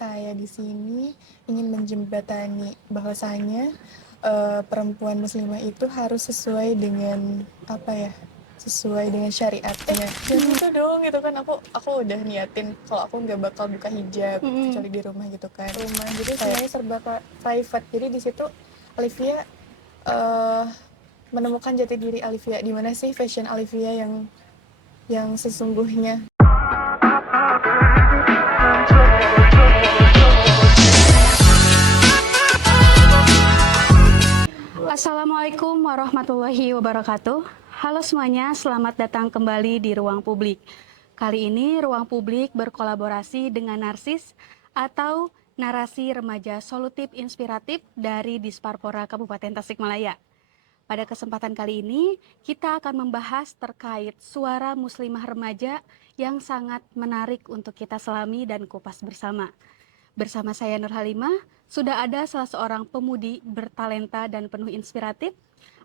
saya di sini ingin menjembatani bahwasanya perempuan muslimah itu harus sesuai dengan sesuai dengan syariatnya. Ya gitu dong, gitu kan aku udah niatin kalau aku nggak bakal buka hijab kecuali di rumah gitu kan. Rumah jadi semuanya serba private. Jadi di situ Alivia eh, menemukan jati diri Alivia. Di mana sih fashion Alivia yang sesungguhnya? Assalamualaikum warahmatullahi wabarakatuh. Halo semuanya, selamat datang kembali di Ruang Publik. Kali ini Ruang Publik berkolaborasi dengan Narsis atau Narasi Remaja Solutif Inspiratif dari Disparpora Kabupaten Tasikmalaya. Pada kesempatan kali ini, kita akan membahas terkait suara muslimah remaja yang sangat menarik untuk kita selami dan kupas bersama. Bersama saya Nur Halimah, sudah ada salah seorang pemudi bertalenta dan penuh inspiratif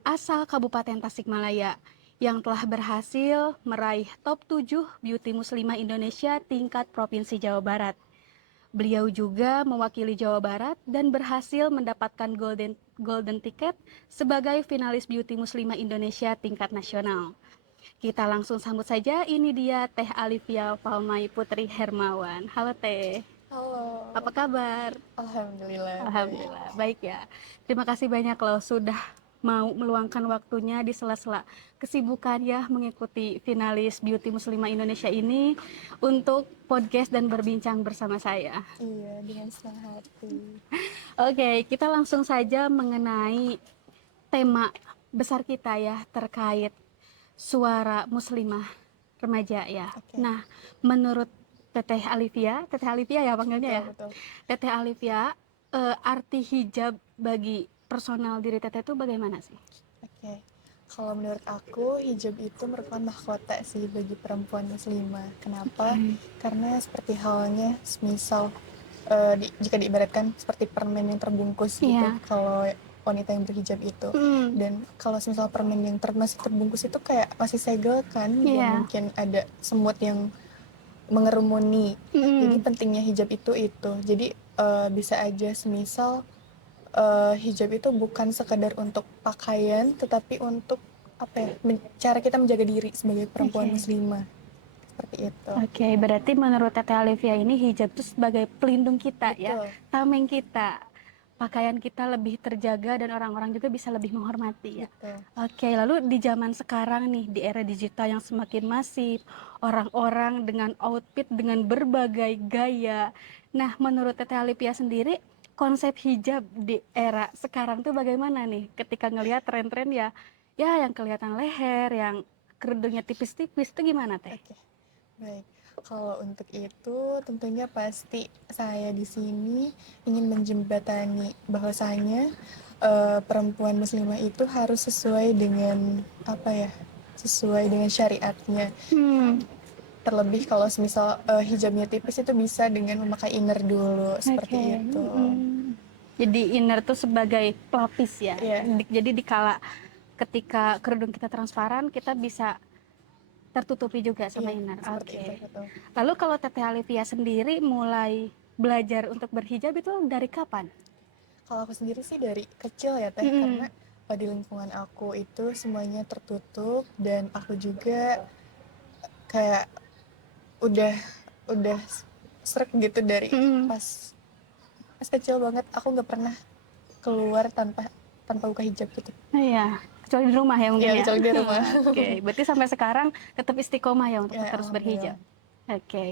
asal Kabupaten Tasikmalaya yang telah berhasil meraih top 7 beauty muslimah Indonesia tingkat Provinsi Jawa Barat. Beliau juga mewakili Jawa Barat dan berhasil mendapatkan golden ticket sebagai finalis beauty muslimah Indonesia tingkat nasional. Kita langsung sambut saja, ini dia Teh Alivia Palmai Putri Hermawan. Halo Teh. Halo. Apa kabar? Alhamdulillah. Alhamdulillah, baik ya. Terima kasih banyak loh sudah mau meluangkan waktunya di sela-sela kesibukan ya mengikuti finalis Beauty Muslimah Indonesia ini untuk podcast dan berbincang bersama saya. Iya, dengan senang hati. Oke, kita langsung saja mengenai tema besar kita ya terkait suara muslimah remaja ya. Oke. Nah, menurut Teteh Alivia ya panggilnya ya. Betul. Teteh Alivia, arti hijab bagi personal diri Teteh itu bagaimana sih? Oke. Kalau menurut aku, hijab itu merupakan mahkota sih bagi perempuan muslimah. Kenapa? Karena seperti halnya, semisal jika diibaratkan seperti permen yang terbungkus gitu. Iya. Kalau wanita yang berhijab itu. Dan kalau semisal permen yang masih terbungkus itu kayak masih segel kan, Iya. ya mungkin ada semut yang mengerumuni. Jadi pentingnya hijab itu. Jadi bisa aja semisal hijab itu bukan sekadar untuk pakaian, tetapi untuk cara kita menjaga diri sebagai perempuan muslimah. Seperti itu. Oke, berarti menurut Teteh Alivia ini hijab itu sebagai pelindung kita. Betul. Ya, tameng kita. Pakaian kita lebih terjaga dan orang-orang juga bisa lebih menghormati ya. Betul. Oke, lalu di zaman sekarang nih, di era digital yang semakin masif, orang-orang dengan outfit dengan berbagai gaya. Nah, menurut Teteh Alivia sendiri, konsep hijab di era sekarang tuh bagaimana nih? Ketika ngelihat tren-tren ya yang kelihatan leher, yang kerudungnya tipis-tipis, itu gimana Teh? Oke. Baik. Kalau untuk itu tentunya pasti saya di sini ingin menjembatani bahwasanya perempuan muslimah itu harus sesuai dengan sesuai dengan syariatnya. Terlebih kalau semisal hijabnya tipis itu bisa dengan memakai inner dulu seperti itu. Jadi inner tuh sebagai pelapis ya. Iya. Jadi dikala ketika kerudung kita transparan, kita bisa tertutupi juga sama Iya, inner. seperti Oke. itu, betul. Lalu kalau Teteh Alivia sendiri mulai belajar untuk berhijab itu dari kapan? Kalau aku sendiri sih dari kecil ya Teh, karena di lingkungan aku itu semuanya tertutup dan aku juga kayak udah srek gitu dari pas kecil banget aku nggak pernah keluar tanpa buka hijab gitu. Iya, kecuali di rumah ya mungkin Iya, ya. kecuali di rumah. Oke, berarti sampai sekarang tetap istiqomah ya untuk Ya, terus alhamdulillah. berhijab. Oke.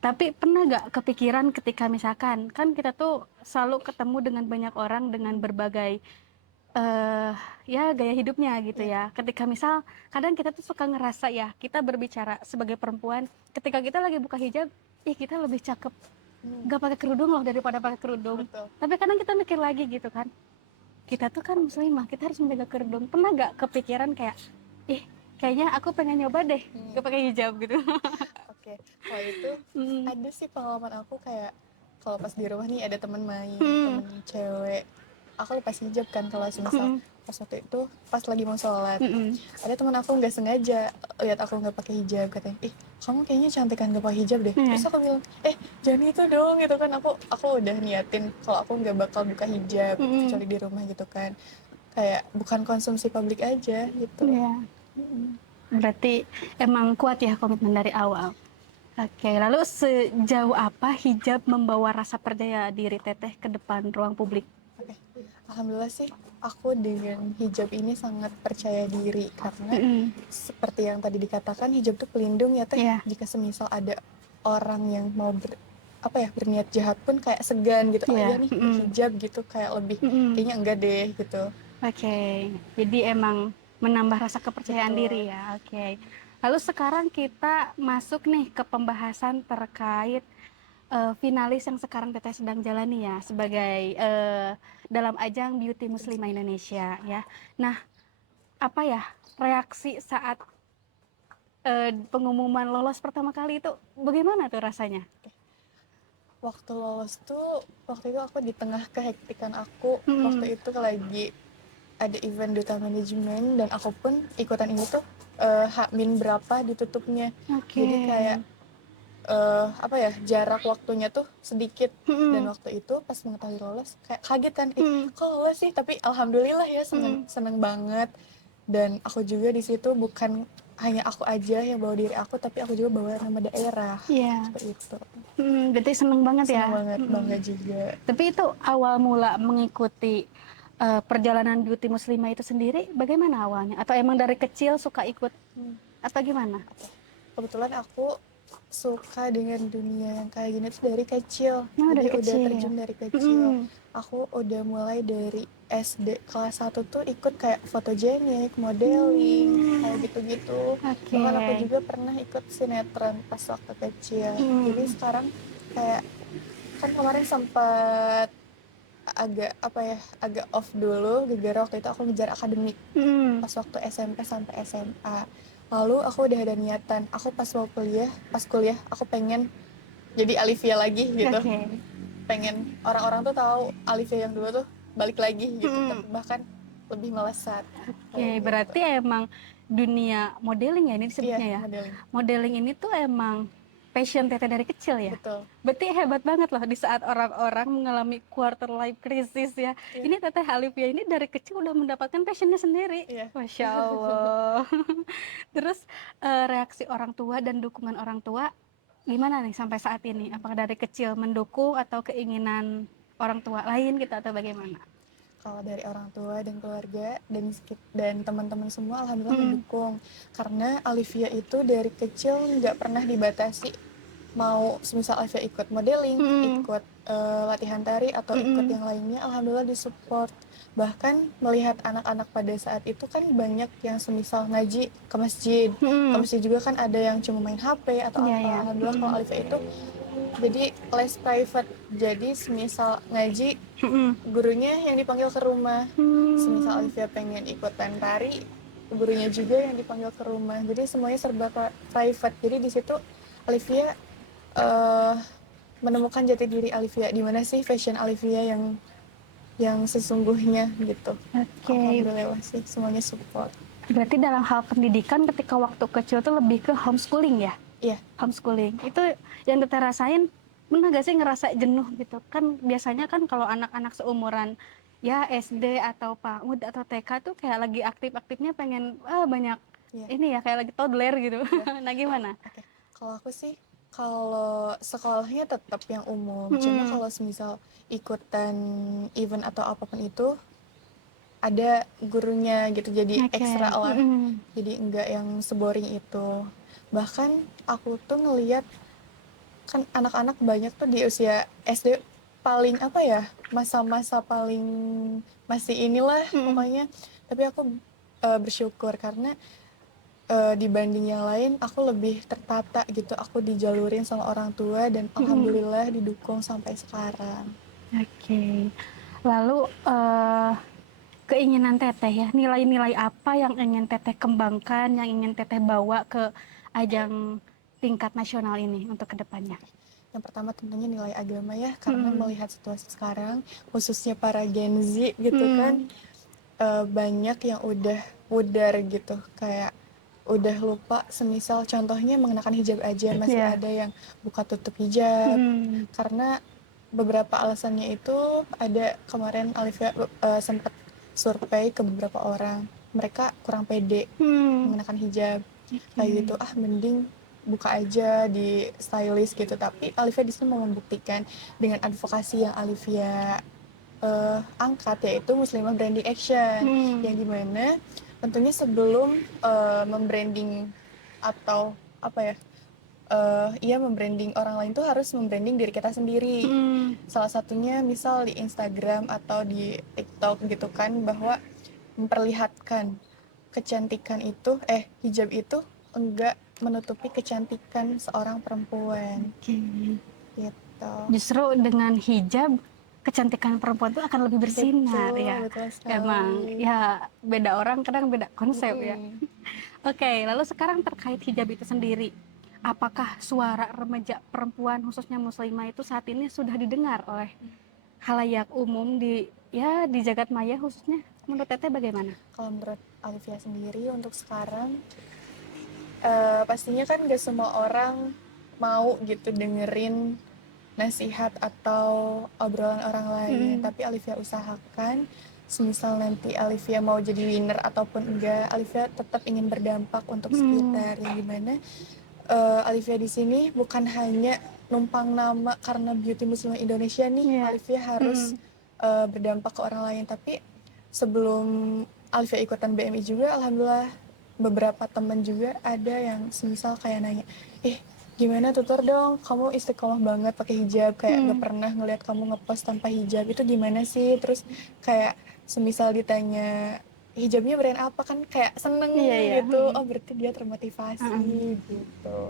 Tapi pernah gak kepikiran ketika misalkan kan kita tuh selalu ketemu dengan banyak orang dengan berbagai gaya hidupnya gitu ya. Ketika misal kadang kita tuh suka ngerasa ya, kita berbicara sebagai perempuan, ketika kita lagi buka hijab, kita lebih cakep nggak pakai kerudung loh daripada pakai kerudung. Betul. Tapi kadang kita mikir lagi gitu kan, kita tuh kan muslimah, kita harus menjaga kerudung. Pernah gak kepikiran kayak, kayaknya aku pengen nyoba deh gak pakai hijab gitu? Oke, kalau itu ada sih pengalaman aku kayak kalau pas di rumah nih ada teman main, temen cewek. aku lepas hijab kan kalau semisal Mm-mm. pas waktu itu pas lagi mau sholat. Mm-mm. Ada teman aku nggak sengaja lihat aku nggak pakai hijab, katanya, ih kamu kayaknya cantikan nggak pakai hijab deh. Iya. Terus aku bilang, jangan itu dong gitu kan, aku udah niatin kalau aku nggak bakal buka hijab Mm-mm. kecuali di rumah gitu kan, kayak bukan konsumsi publik aja gitu. Iya. Berarti emang kuat ya komitmen dari awal. Oke, lalu sejauh apa hijab membawa rasa percaya diri Teteh ke depan ruang publik? Oke. Alhamdulillah sih aku dengan hijab ini sangat percaya diri karena Mm-mm. seperti yang tadi dikatakan, hijab tuh pelindung ya teh. Iya. Jika semisal ada orang yang mau berniat jahat pun kayak segan gitu, Iya. iya nih Mm-mm. berhijab gitu, kayak lebih Mm-mm. kayaknya enggak deh gitu. Oke, jadi emang menambah rasa kepercayaan Betul. diri ya. Oke. Lalu sekarang kita masuk nih ke pembahasan terkait finalis yang sekarang Teteh sedang jalani ya sebagai dalam ajang Beauty Muslimah Indonesia ya. Nah, apa ya reaksi saat pengumuman lolos pertama kali itu bagaimana tuh rasanya? Waktu lolos tuh, waktu itu aku di tengah kehektikan aku, Hmm. waktu itu lagi ada event duta manajemen dan aku pun ikutan ini tuh H-min berapa ditutupnya. Oke. Jadi kayak apa ya, jarak waktunya tuh sedikit. Dan Hmm. waktu itu pas mengetahui lolos kayak kaget kan, Hmm. kok lolos sih, tapi alhamdulillah ya, seneng Hmm. seneng banget. Dan aku juga di situ bukan hanya aku aja yang bawa diri aku, tapi aku juga bawa nama daerah Iya. seperti itu. Berarti seneng banget ya. Seneng banget, bangga juga. Tapi itu awal mula mengikuti perjalanan Beauty Muslimah itu sendiri bagaimana awalnya? Atau emang dari kecil suka ikut atau gimana? Kebetulan aku suka dengan dunia yang kayak gini tuh dari kecil. Oh, Jadi dari udah kecil. terjun dari kecil. Mm-mm. Aku udah mulai dari SD kelas 1 tuh ikut kayak fotogenik, modeling, kayak Hmm. gitu-gitu. Oke. Bahkan aku juga pernah ikut sinetron pas waktu kecil. Jadi Hmm. sekarang kayak, kan kemarin sempat agak apa ya, agak off dulu gara-gara waktu itu aku ngejar akademik Hmm. pas waktu SMP sampai SMA. Lalu aku udah ada niatan, aku pas kuliah aku pengen jadi Alivia lagi gitu. Oke. Pengen orang-orang tuh tahu Alivia yang dulu tuh balik lagi gitu, Hmm. tapi bahkan lebih melesat kayak Oke, gitu. berarti emang dunia modeling ya ini Iya, disebutnya ya. modeling. Modeling ini tuh emang passion Teteh dari kecil ya. Betul. Berarti hebat banget loh di saat orang-orang mengalami quarter life crisis ya. Iya. Ini Teteh Alivia ini dari kecil udah mendapatkan passionnya sendiri. Iya. Masya Allah. Terus reaksi orang tua dan dukungan orang tua gimana nih sampai saat ini? Apakah dari kecil mendukung atau keinginan orang tua lain gitu atau bagaimana? Kalau dari orang tua dan keluarga dan teman-teman semua alhamdulillah Hmm. mendukung, karena Alivia itu dari kecil nggak pernah dibatasi, mau semisal Alivia ikut modeling, Hmm. ikut latihan tari atau ikut Hmm. yang lainnya, alhamdulillah disupport. Bahkan melihat anak-anak pada saat itu kan banyak yang semisal ngaji ke masjid, Hmm. juga kan ada yang cuma main HP atau Iya apa. ya. Alhamdulillah kalau Alivia itu jadi les private, jadi semisal ngaji Hmm. gurunya yang dipanggil ke rumah. Semisal Hmm. Olivia pengen ikutan tari, gurunya juga yang dipanggil ke rumah. Jadi semuanya serba private. Jadi di situ Olivia uh, menemukan jati diri Olivia, di mana sih fashion Olivia yang sesungguhnya gitu. Oke, Alhamdulillah sih semuanya support. berarti dalam hal pendidikan ketika waktu kecil tuh lebih ke homeschooling ya? Iya, Homeschooling. Itu yang Teteh rasain, pernah gak sih ngerasa jenuh gitu? Kan biasanya kan kalau anak-anak seumuran ya SD atau PAUD atau TK tuh kayak lagi aktif-aktifnya pengen banyak iya, ini ya kayak lagi toddler gitu. iya. Nah gimana? Oke. Kalau aku sih, kalau sekolahnya tetap yang umum. Cuma Hmm. kalau semisal ikutan event atau apapun itu, ada gurunya gitu, jadi Oke. ekstra lah, Hmm. jadi enggak yang seboring itu. Bahkan aku tuh ngeliat kan anak-anak banyak tuh di usia SD, paling apa ya, masa-masa paling masih inilah Hmm. pokoknya. Tapi aku bersyukur karena dibanding yang lain aku lebih tertata gitu, aku dijalurin sama orang tua dan Hmm. alhamdulillah didukung sampai sekarang. Oke. Lalu keinginan Teteh ya, nilai-nilai apa yang ingin Teteh kembangkan, yang ingin Teteh bawa ke ajang tingkat nasional ini untuk kedepannya? Yang pertama tentunya nilai agama ya, karena Hmm. melihat situasi sekarang, khususnya para Gen Z gitu kan, Hmm. banyak yang udah pudar gitu, kayak udah lupa, semisal contohnya mengenakan hijab aja masih Ya. ada yang buka tutup hijab, Hmm. karena beberapa alasannya itu ada. Kemarin Alifia sempat survei ke beberapa orang, mereka kurang pede Hmm. mengenakan hijab kayak gitu, Oke. mending buka aja di stylist gitu. Tapi Alifia di sini mau membuktikan dengan advokasi yang Alifia angkat, yaitu Muslimah Branding Action, Hmm. yang dimana tentunya sebelum membranding atau apa ya, iya membranding orang lain tuh harus membranding diri kita sendiri. Hmm. Salah satunya misal di Instagram atau di TikTok gitu kan, bahwa memperlihatkan kecantikan itu, hijab itu enggak menutupi kecantikan seorang perempuan Oke. gitu. Justru dengan hijab kecantikan perempuan itu akan lebih bersinar Betul, ya. betul Emang sekali. ya beda orang kadang beda konsep ya. Mm-mm. Oke, lalu sekarang terkait hijab itu sendiri. Apakah suara remaja perempuan khususnya muslimah itu saat ini sudah didengar oleh khalayak umum di jagat maya khususnya? Menurut Teteh bagaimana? Kalau menurut Alivia sendiri untuk sekarang, pastinya kan gak semua orang mau gitu dengerin nasihat atau obrolan orang lain. Hmm. Tapi Alivia usahakan, semisal nanti Alivia mau jadi winner ataupun enggak, Alivia tetap ingin berdampak untuk Hmm. sekitar. Yang dimana Alivia di sini bukan hanya numpang nama karena Beauty Muslim Indonesia nih, Ya. Alivia harus Hmm. berdampak ke orang lain. Tapi sebelum Alivia ikutan BMI juga, alhamdulillah beberapa teman juga ada yang semisal kayak nanya, gimana tutor dong, kamu istiqomah banget pakai hijab, kayak gak Hmm. pernah ngelihat kamu ngepost tanpa hijab, itu gimana sih? Terus kayak semisal ditanya hijabnya brand apa, kan kayak seneng Iya, iya. gitu, Hmm. berarti dia termotivasi Hmm. gitu.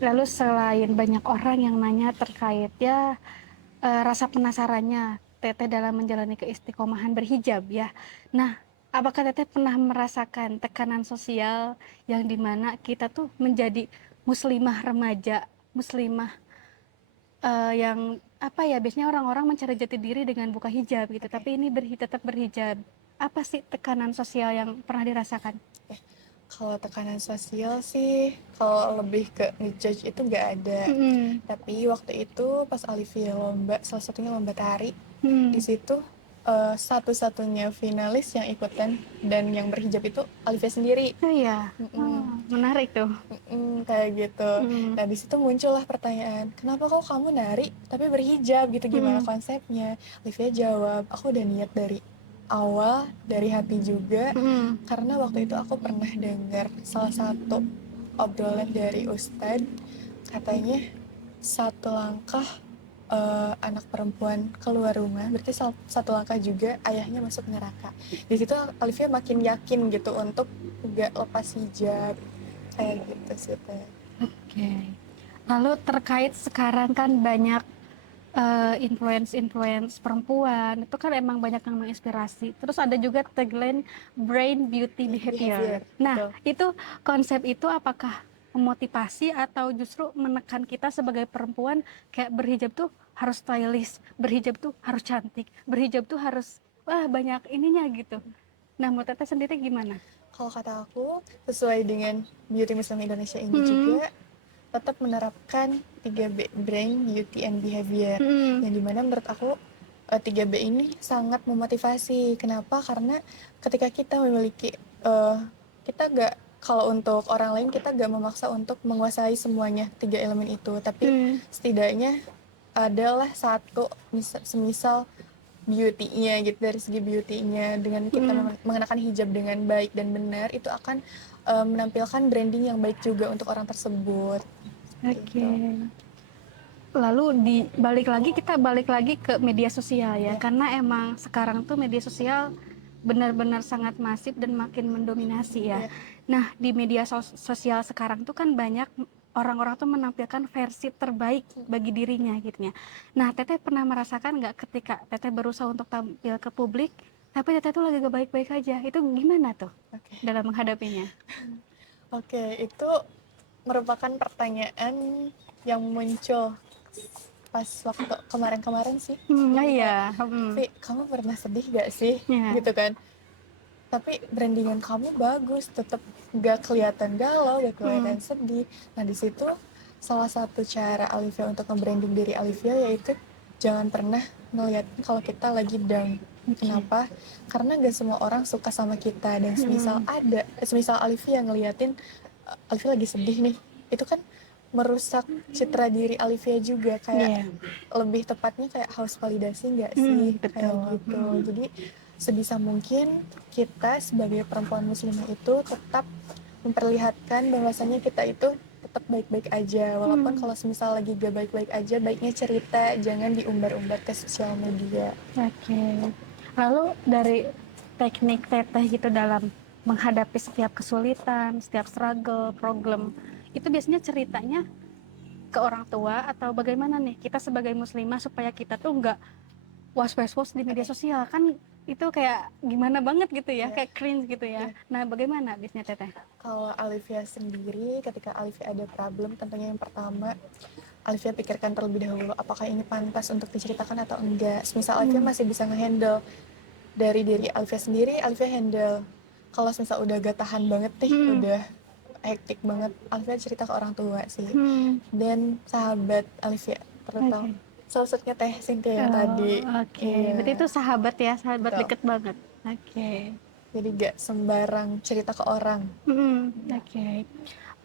Lalu selain banyak orang yang nanya terkait rasa penasarannya Teteh dalam menjalani keistiqomahan berhijab ya. Nah, apakah Teteh pernah merasakan tekanan sosial yang dimana kita tuh menjadi muslimah remaja, muslimah yang apa ya, biasanya orang-orang mencari jati diri dengan buka hijab gitu, Oke. tapi ini tetap berhijab. Apa sih tekanan sosial yang pernah dirasakan? Kalau tekanan sosial sih, kalau lebih ke ngejudge itu nggak ada. Hmm. Tapi waktu itu pas Alivia lomba, salah satunya lomba tari, di Hmm. situ satu-satunya finalis yang ikutan dan yang berhijab itu Alivia sendiri. Oh iya. Oh, Mm-mm. menarik tuh. Kayak gitu. Hmm. Nah di situ muncullah pertanyaan, kenapa kok kamu nari tapi berhijab gitu, gimana Hmm. konsepnya? Olivia jawab, aku udah niat dari awal, dari hati juga, Hmm. karena waktu itu aku pernah dengar salah satu obrolan dari Ustadz, katanya satu langkah anak perempuan keluar rumah berarti satu langkah juga ayahnya masuk neraka. Di situ Olivia makin yakin gitu untuk gak lepas hijab kayak gitu sih Teh. Oke. Lalu terkait sekarang kan banyak influence perempuan itu kan emang banyak yang menginspirasi. Terus ada juga tagline brain beauty behavior. Behavior, Nah, betul. itu konsep itu apakah memotivasi atau justru menekan kita sebagai perempuan kayak berhijab tuh harus stylish, berhijab tuh harus cantik, berhijab tuh harus wah banyak ininya gitu. Nah, menurut Teteh sendiri gimana? Kalau kata aku, sesuai dengan Beauty Muslim Indonesia ini Hmm. juga tetap menerapkan 3B, Brain, Beauty, and Behavior. Hmm. Yang dimana menurut aku 3B ini sangat memotivasi. Kenapa? Karena ketika kita memiliki, kita gak, kalau untuk orang lain kita gak memaksa untuk menguasai semuanya 3 elemen itu. Tapi Hmm. setidaknya adalah satu, semisal beauty-nya gitu, dari segi beauty-nya dengan kita Hmm. mengenakan hijab dengan baik dan benar, itu akan menampilkan branding yang baik juga untuk orang tersebut Oke. gitu. Lalu kita balik lagi ke media sosial ya, Ya. karena emang sekarang tuh media sosial benar-benar sangat masif dan makin mendominasi ya. Ya. Nah, di media sosial sekarang tuh kan banyak orang-orang tuh menampilkan versi terbaik bagi dirinya gitu ya. Nah, Teteh pernah merasakan nggak ketika Teteh berusaha untuk tampil ke publik, tapi Teteh tuh lagi gak baik-baik aja, itu gimana tuh Oke. dalam menghadapinya? Oke, itu merupakan pertanyaan yang muncul pas waktu kemarin-kemarin sih. Jadi kayak, Iya. Vi, kamu pernah sedih gak sih? Ya. Gitu kan. Tapi brandingan kamu bagus, tetap gak kelihatan galau, gak kelihatan sedih. Nah di situ salah satu cara Alivia untuk nge-branding diri Alivia yaitu jangan pernah ngeliat kalau kita lagi down. Kenapa? Karena gak semua orang suka sama kita, dan semisal Alivia ngeliatin Alivia lagi sedih nih, itu kan merusak citra diri Alivia juga, kayak Iya. lebih tepatnya kayak haus validasi nggak sih, kayak Betul. gitu. Jadi sebisa mungkin kita sebagai perempuan muslimah itu tetap memperlihatkan bahwasanya kita itu tetap baik-baik aja, walaupun kalau semisal lagi gak baik-baik aja, baiknya cerita, jangan diumbar-umbar ke sosial media. Oke. Lalu dari teknik teteh gitu dalam menghadapi setiap kesulitan, setiap struggle, problem, itu biasanya ceritanya ke orang tua atau bagaimana nih kita sebagai muslimah supaya kita tuh nggak was-was di media sosial, kan itu kayak gimana banget gitu ya, kayak cringe gitu ya. Nah, bagaimana biasanya teteh? Kalau Alivia sendiri, ketika Alivia ada problem, tentunya yang pertama Alivia pikirkan terlebih dahulu apakah ini pantas untuk diceritakan atau enggak. Misal Alivia masih bisa ngehandle dari diri Alivia sendiri, Alivia handle. Kalau misal udah gak tahan banget nih, udah hektik banget, Alivia cerita ke orang tua sih. Dan sahabat Alivia, terutama salah satunya Teh Cynthia yang tadi. Oke. Iya. Berarti itu sahabat ya, sahabat Betul. deket banget. Oke. Jadi gak sembarang cerita ke orang. Oke.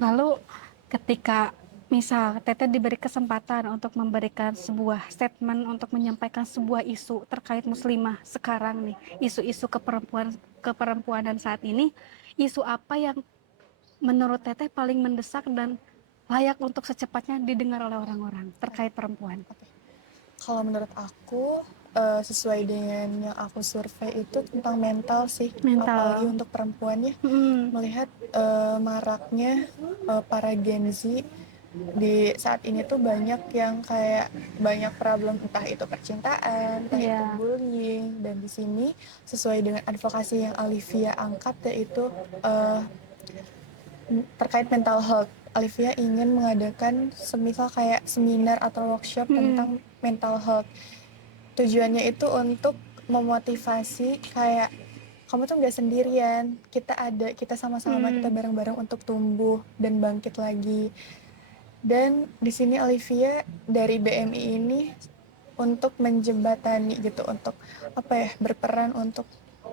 Lalu ketika misal Teteh diberi kesempatan untuk memberikan sebuah statement untuk menyampaikan sebuah isu terkait muslimah sekarang nih, isu-isu keperempuanan saat ini, isu apa yang menurut Teteh paling mendesak dan layak untuk secepatnya didengar oleh orang-orang terkait perempuan? Kalau menurut aku, sesuai dengan yang aku survei itu tentang mental sih. Apalagi untuk perempuannya, melihat maraknya para Gen Z di saat ini tuh banyak yang kayak banyak problem, entah itu percintaan, entah itu bullying. Dan di sini sesuai dengan advokasi yang Alivia angkat, yaitu terkait mental health. Alivia ingin mengadakan semisal kayak seminar atau workshop tentang mental health. Tujuannya itu untuk memotivasi kayak kamu tuh nggak sendirian, kita ada, kita sama-sama, kita bareng-bareng untuk tumbuh dan bangkit lagi. Dan di sini Olivia dari BMI ini untuk menjembatani gitu, untuk apa ya, berperan untuk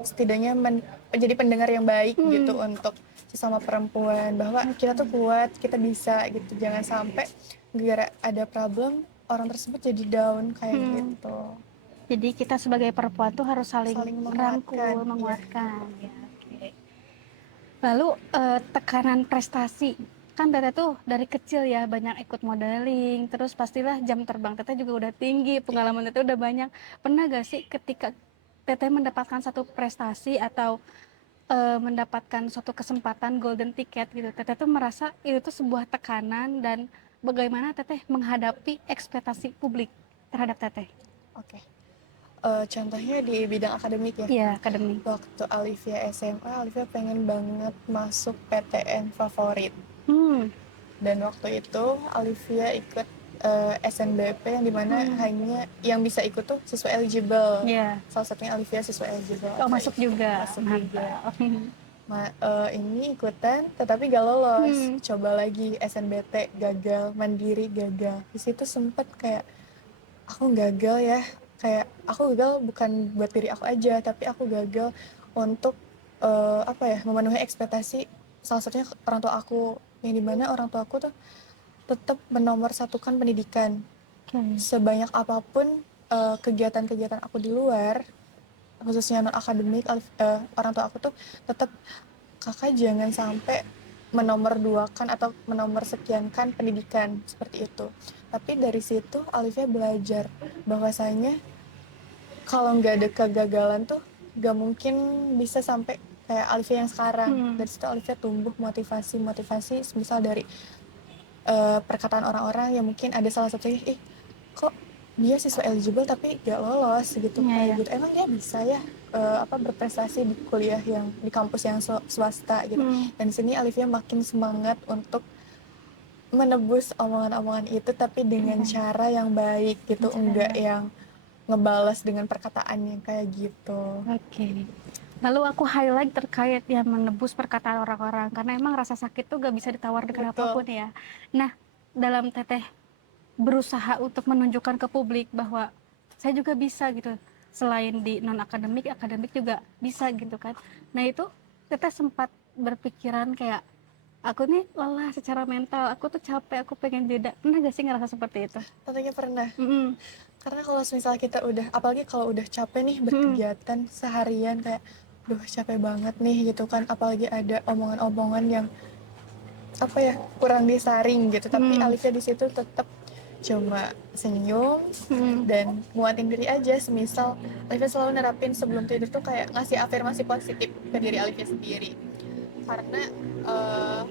setidaknya menjadi pendengar yang baik gitu untuk sesama perempuan, bahwa kita tuh kuat, kita bisa gitu, jangan sampai gara ada problem orang tersebut jadi down kayak gitu. Jadi kita sebagai perempuan tuh harus saling Menguatkan, merangkul, menguatkan. Ya, oke. Lalu tekanan prestasi, kan Teteh tuh dari kecil ya banyak ikut modeling, terus pastilah jam terbang Teteh juga udah tinggi, pengalaman Teteh udah banyak. Pernah gak sih ketika Teteh mendapatkan satu prestasi atau mendapatkan suatu kesempatan golden ticket gitu, Teteh tuh merasa itu tuh sebuah tekanan, dan bagaimana Teteh menghadapi ekspektasi publik terhadap Teteh? Oke. Contohnya di bidang akademik ya. Iya, akademik. Waktu Alivia SMA, Alivia pengen banget masuk PTN favorit. Dan waktu itu Alivia ikut SNBP yang dimana hanya yang bisa ikut tuh siswa eligible. Salah satunya Alivia siswa eligible. Masuk juga. Masuk juga. Ini ikutan tetapi gak lolos. Coba lagi SNBT gagal, mandiri gagal. Di situ sempet kayak aku gagal ya, kayak aku gagal bukan buat diri aku aja, tapi aku gagal untuk memenuhi ekspektasi salah satunya orang tua aku, yang dimana orang tua aku tuh tetap menomorsatukan pendidikan. Sebanyak apapun kegiatan-kegiatan aku di luar, khususnya non akademik, orang tua aku tuh tetap, kakak jangan sampai menomorduakan atau menomorsekiankan pendidikan seperti itu. Tapi dari situ Alivia belajar bahwasanya kalau nggak ada kegagalan tuh nggak mungkin bisa sampai kayak Alivia yang sekarang. Dari situ Alivia tumbuh motivasi misal dari perkataan orang-orang yang mungkin ada salah satunya, kok dia siswa eligible tapi gak lolos gitu, kayak gitu, emang dia bisa ya berprestasi di kuliah yang di kampus yang swasta gitu. Dan di sini Alivia makin semangat untuk menebus omongan-omongan itu tapi dengan Oke. cara yang baik gitu, enggak Cara- yang ngebalas dengan perkataan yang kayak gitu. Oke. Lalu aku highlight terkait yang menebus perkataan orang-orang karena emang rasa sakit tuh gak bisa ditawar dengan Betul. apapun ya. Nah, dalam teteh berusaha untuk menunjukkan ke publik bahwa saya juga bisa gitu. Selain di non akademik, akademik juga bisa gitu kan. Nah, itu teteh sempat berpikiran kayak aku nih lelah secara mental, aku tuh capek, aku pengen jeda. Pernah gak sih ngerasa seperti itu? Tentunya pernah. Mm-mm. Karena kalau misalnya kita udah, apalagi kalau udah capek nih Mm-mm. berkegiatan seharian kayak, duh capek banget nih gitu kan, apalagi ada omongan-omongan yang apa ya kurang disaring gitu, tapi Mm-mm. Alifia di situ tetap cuma senyum Mm-mm. dan nguatin diri aja. Semisal Alifia selalu nerapin sebelum tidur tuh kayak ngasih afirmasi positif ke diri Alifia sendiri, karena eh,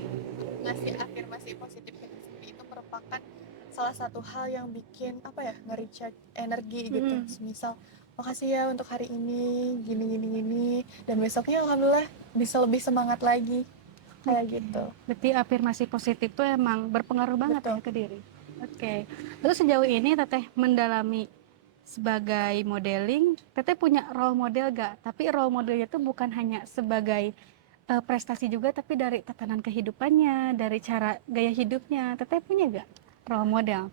ngasih afirmasi positif ke diri sendiri itu merupakan salah satu hal yang bikin apa ya nge-recharge energi gitu. Mm-mm. Semisal makasih ya untuk hari ini gini gini gini, dan besoknya alhamdulillah bisa lebih semangat lagi kayak Oke, gitu. berarti afirmasi positif tuh emang berpengaruh banget ya Betul. ke diri. Oke, terus sejauh ini Teteh mendalami sebagai modeling, Teteh punya role model gak? Tapi role modelnya tuh bukan hanya sebagai prestasi juga, tapi dari tatanan kehidupannya, dari cara gaya hidupnya. Teteh punya gak role model?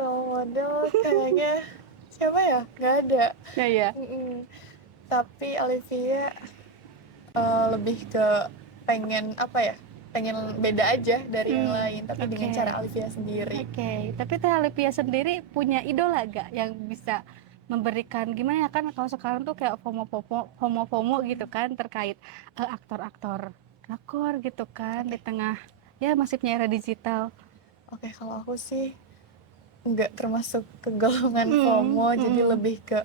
Role model kayaknya siapa ya, nggak ada. Ya ya. Mm-mm. Tapi Olivia lebih ke pengen apa ya, pengen beda aja dari yang lain tapi dengan Oke. cara Olivia sendiri. Oke, tapi Teh Alipia sendiri punya idola gak yang bisa memberikan gimana ya kan kalau sekarang tuh kayak FOMO gitu kan terkait aktor-aktor drakor gitu kan di Oke. tengah ya masifnya era digital. Oke, kalau aku sih nggak termasuk ke golongan Hmm, FOMO, jadi hmm, lebih ke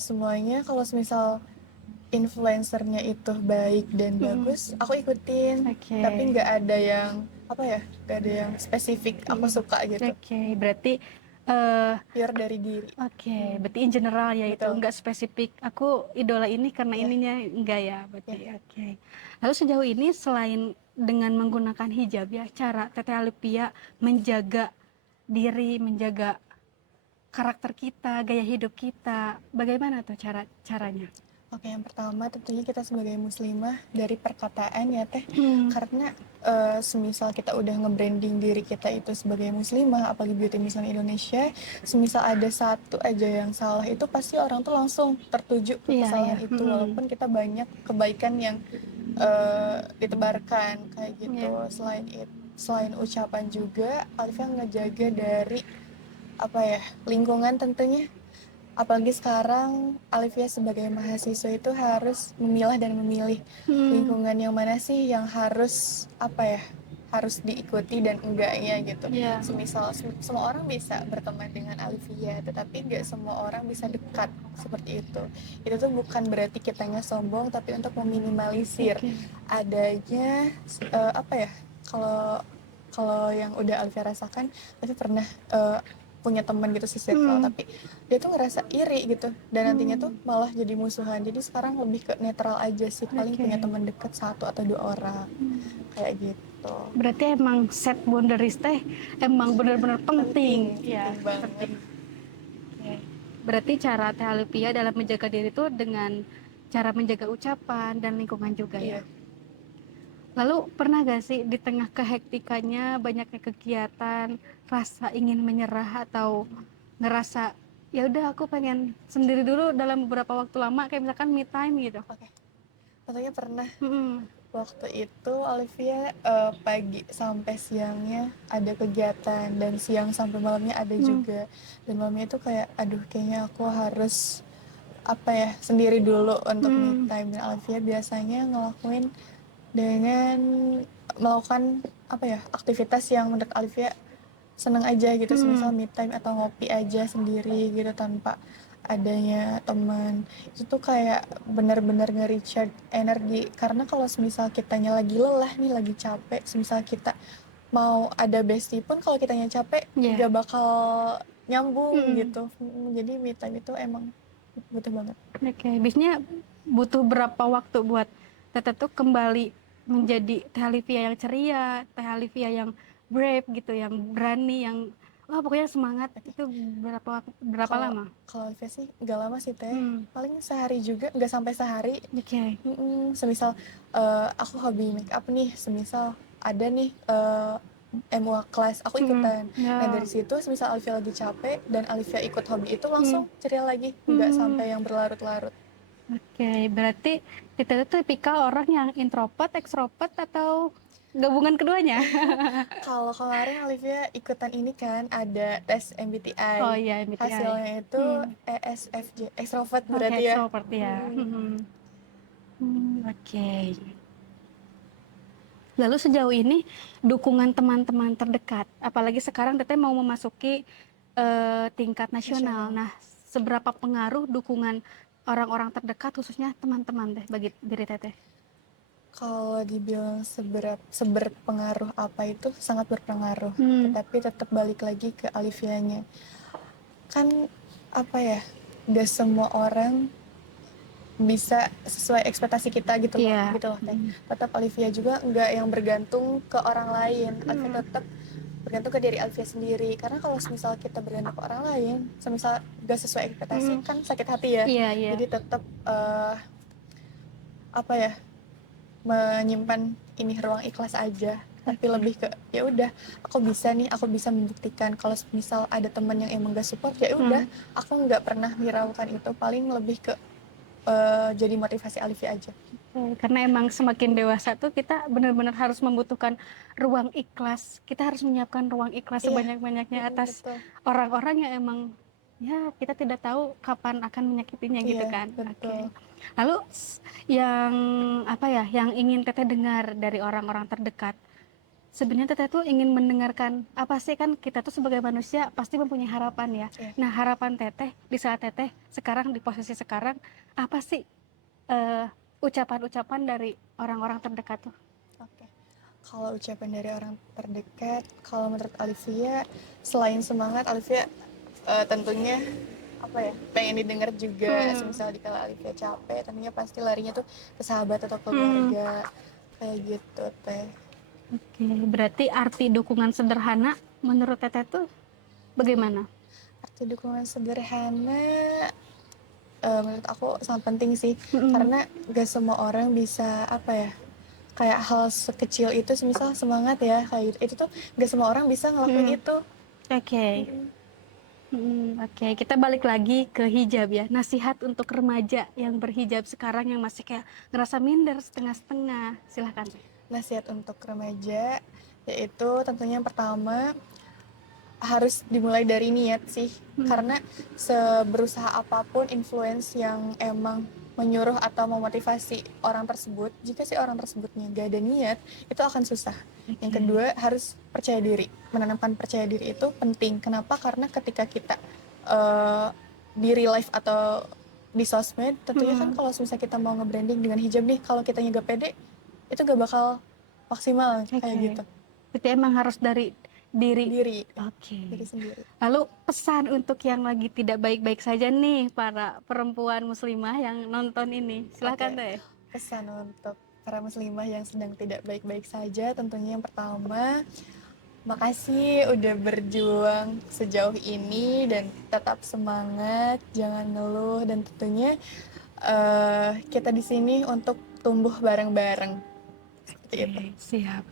semuanya kalau misal influencernya itu baik dan hmm. bagus aku ikutin, tapi Oke. nggak ada yang apa ya, nggak ada yang spesifik aku Hmm. suka gitu, Oke, berarti eh pure dari diri. oke, berarti in general ya itu Betul. enggak spesifik. Aku idola ini karena Ya, ininya enggak ya, ya. berarti oke. Lalu sejauh ini selain dengan menggunakan hijab ya, cara Teteh Alipia menjaga diri, menjaga karakter kita, gaya hidup kita, bagaimana tuh caranya? Oke, yang pertama tentunya kita sebagai muslimah dari perkataan ya teh, Hmm, karena semisal kita udah nge-branding diri kita itu sebagai muslimah, apalagi beauty muslim Indonesia, semisal ada satu aja yang salah itu pasti orang tuh langsung tertuju ke iya iya. kesalahan itu, Hmm, walaupun kita banyak kebaikan yang ditebarkan kayak iya. gitu. Selain ucapan juga Alifah ngejaga dari apa ya, lingkungan tentunya. Apalagi sekarang Alifia sebagai mahasiswa itu harus memilah dan memilih Hmm, lingkungan yang mana sih yang harus apa ya, harus diikuti dan enggaknya gitu. iya. Semisal semua orang bisa berteman dengan Alifia, tetapi enggak semua orang bisa dekat seperti itu. Itu tuh bukan berarti kitanya sombong, tapi untuk meminimalisir Oke. adanya apa ya, kalau kalau yang udah Alifia rasakan, tapi pernah punya teman gitu si circle, Hmm, tapi dia tuh ngerasa iri gitu dan nantinya tuh hmm, malah jadi musuhan. Jadi sekarang lebih ke netral aja sih, paling oke. punya teman deket satu atau dua orang kayak gitu. Berarti emang set boundaries teh emang benar-benar penting, Penting, ya, penting banget. penting. Oke. Berarti cara Teh Alipia dalam menjaga diri itu dengan cara menjaga ucapan dan lingkungan juga ya. Iya. Lalu pernah gak sih di tengah kehektikannya banyaknya kegiatan, rasa ingin menyerah atau ngerasa ya udah aku pengen sendiri dulu dalam beberapa waktu lama kayak misalkan me time gitu. Oke, tentunya pernah. Hmm, Waktu itu Olivia pagi sampai siangnya ada kegiatan dan siang sampai malamnya ada hmm, juga, dan malamnya itu kayak aduh kayaknya aku harus apa ya, sendiri dulu untuk me hmm, time. Dan Alfia biasanya ngelakuin dengan melakukan apa ya, aktivitas yang menurut Alfia seneng aja gitu, hmm, semisal me time atau ngopi aja sendiri gitu tanpa adanya teman. Itu tuh kayak bener-bener nge-recharge energi, karena kalau semisal kitanya lagi lelah nih, lagi capek, semisal kita mau ada bestie pun kalau kitanya capek ya. gak bakal nyambung Hmm. gitu. Jadi me time itu emang butuh banget. Oke, biasanya butuh berapa waktu buat Teteh tuh kembali? menjadi Teh Alifia yang ceria, Teh Alifia yang brave gitu, yang berani, yang wah pokoknya semangat. Oke. Itu berapa Kalau lama? kalau Alfia sih nggak lama sih Teh, Hmm, paling sehari juga, nggak sampai sehari. oke. Semisal aku hobi make up nih, semisal ada nih MUA kelas, aku ikutan. Nah Ya. dari situ semisal Alfia lagi capek dan Alfia ikut hobi itu langsung Hmm, ceria lagi, nggak hmm. sampai yang berlarut-larut. Oke, berarti kita itu tipikal orang yang introvert, ekstrovert, atau gabungan keduanya? Kalau kemarin Alivia ikutan ini kan ada tes MBTI. Oh iya, MBTI. Hasilnya itu Hmm. ESFJ, extrovert Oke, berarti ya. extrovert ya. Mm-mm. Oke. Lalu sejauh ini dukungan teman-teman terdekat, apalagi sekarang Teteh mau memasuki tingkat nasional. Nasional. Nah, seberapa pengaruh dukungan orang-orang terdekat, khususnya teman-teman Teh bagi diri Teteh? Kalau dibilang seberpengaruh apa itu sangat berpengaruh, Hmm, tetapi tetap balik lagi ke Alivianya. Kan apa ya? Gak semua orang bisa sesuai ekspektasi kita iya. gitu loh Teh. Hmm. Tetap Alivia juga nggak yang bergantung ke orang lain. Alivia Hmm. tetap bergantung ke diri Alfia sendiri, karena kalau misal kita bergantung ke orang lain, semisal gak sesuai ekspektasi Hmm. kan sakit hati ya. Iya, iya. Jadi tetap apa ya, menyimpan ini ruang ikhlas aja, tapi Oke. lebih ke ya udah, aku bisa membuktikan kalau misal ada teman yang emang gak support, ya udah, Hmm. aku nggak pernah hiraukan itu, paling lebih ke jadi motivasi Alfia aja. Karena emang semakin dewasa tuh kita benar-benar harus membutuhkan ruang ikhlas. Kita harus menyiapkan ruang ikhlas Iya. sebanyak-banyaknya atas Betul. orang-orang yang emang ya kita tidak tahu kapan akan menyakitinya gitu Iya, kan. betul. Oke. Lalu yang apa ya, yang ingin Teteh dengar dari orang-orang terdekat. Sebenarnya Teteh tuh ingin mendengarkan apa sih, kan kita tuh sebagai manusia pasti mempunyai harapan ya. Iya. Nah, harapan Teteh di saat Teteh sekarang di posisi sekarang apa sih eh, ucapan-ucapan dari orang-orang terdekat tuh? Oke. Kalau ucapan dari orang terdekat, kalau menurut Alivia, selain semangat, Alivia tentunya apa ya, pengen didengar juga. Hmm. Semisal dikala Alivia capek, tentunya pasti larinya tuh ke sahabat atau Hmm. keluarga, kayak gitu Teh. Oke, berarti arti dukungan sederhana menurut Teteh tuh bagaimana? Arti dukungan sederhana, menurut aku sangat penting sih, Hmm. karena gak semua orang bisa apa ya, kayak hal sekecil itu, semisal semangat ya kayak gitu, itu tuh gak semua orang bisa ngelakuin Hmm. itu. Oke. Oke, kita balik lagi ke hijab ya. Nasihat untuk remaja yang berhijab sekarang yang masih kayak ngerasa minder setengah-setengah. Silahkan. Nasihat untuk remaja yaitu tentunya yang pertama harus dimulai dari niat sih, Hmm. karena seberusaha apapun influence yang emang menyuruh atau memotivasi orang tersebut, jika si orang tersebutnya gak ada niat, itu akan susah. Yang Oke. kedua harus percaya diri, menanamkan percaya diri itu penting. Kenapa? Karena ketika kita uh, di real life atau di sosmed, tentunya kan Hmm. kalau misalnya kita mau nge-branding dengan hijab nih, kalau kita gak pede, itu gak bakal maksimal kayak Oke. gitu. Berarti emang harus dari diri. Diri, diri Oke. sendiri. Lalu pesan untuk yang lagi tidak baik-baik saja nih, para perempuan muslimah yang nonton ini. Silahkan Oke, deh. pesan untuk para muslimah yang sedang tidak baik-baik saja, tentunya yang pertama, makasih udah berjuang sejauh ini dan tetap semangat, jangan ngeluh, dan tentunya kita di sini untuk tumbuh bareng-bareng, seperti itu. Oke, siap.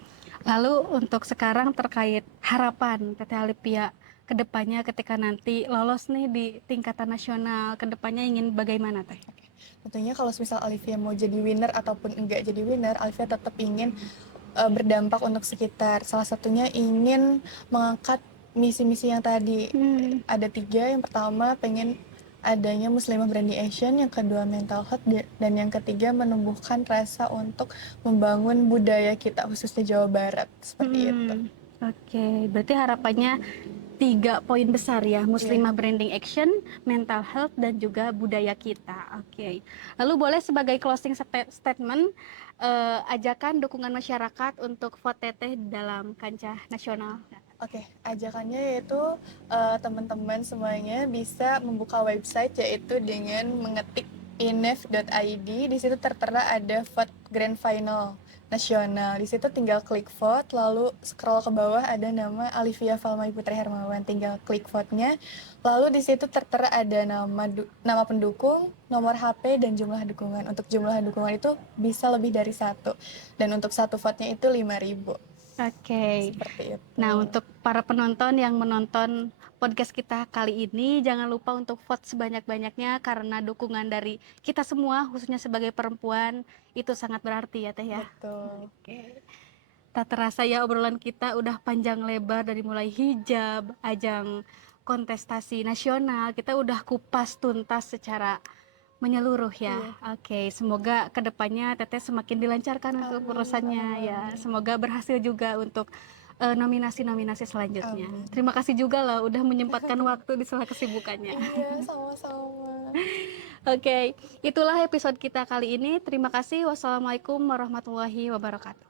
Lalu untuk sekarang terkait harapan Teteh Alipia ke depannya ketika nanti lolos nih di tingkatan nasional, ke depannya ingin bagaimana Teh? Tentunya kalau misal Alivia mau jadi winner ataupun enggak jadi winner, Alivia tetap ingin berdampak untuk sekitar. Salah satunya ingin mengangkat misi-misi yang tadi. Hmm. Ada tiga. Yang pertama pengen adanya Muslimah Branding Action, yang kedua mental health, dan yang ketiga menumbuhkan rasa untuk membangun budaya kita khususnya Jawa Barat, seperti itu. Oke, berarti harapannya 3 poin besar ya, Iya. Muslimah Branding Action, mental health, dan juga budaya kita. Oke. Lalu boleh sebagai closing statement, ajakan dukungan masyarakat untuk vote Teteh dalam kancah nasional. Oke, ajakannya yaitu teman-teman semuanya bisa membuka website, yaitu dengan mengetik inef.id. Di situ tertera ada vote grand final nasional. Di situ tinggal klik vote, lalu scroll ke bawah ada nama Alivia Falmai Putri Hermawan, tinggal klik vote-nya. Lalu di situ tertera ada nama pendukung, nomor HP, dan jumlah dukungan. Untuk jumlah dukungan itu bisa lebih dari 1. Dan untuk satu vote-nya itu 5.000. Oke. Seperti itu. Nah, untuk para penonton yang menonton podcast kita kali ini, jangan lupa untuk vote sebanyak-banyaknya karena dukungan dari kita semua, khususnya sebagai perempuan, itu sangat berarti ya Teh ya. Betul. Oke. Tak terasa ya obrolan kita udah panjang lebar dari mulai hijab, ajang kontestasi nasional, kita udah kupas tuntas secara menyeluruh ya. Oke, semoga kedepannya Teteh semakin dilancarkan untuk urusannya ya. Semoga berhasil juga untuk nominasi-nominasi selanjutnya. Amin. Terima kasih juga loh udah menyempatkan waktu di sela kesibukannya. Iya, sama-sama. Oke, itulah episode kita kali ini. Terima kasih. Wassalamualaikum warahmatullahi wabarakatuh.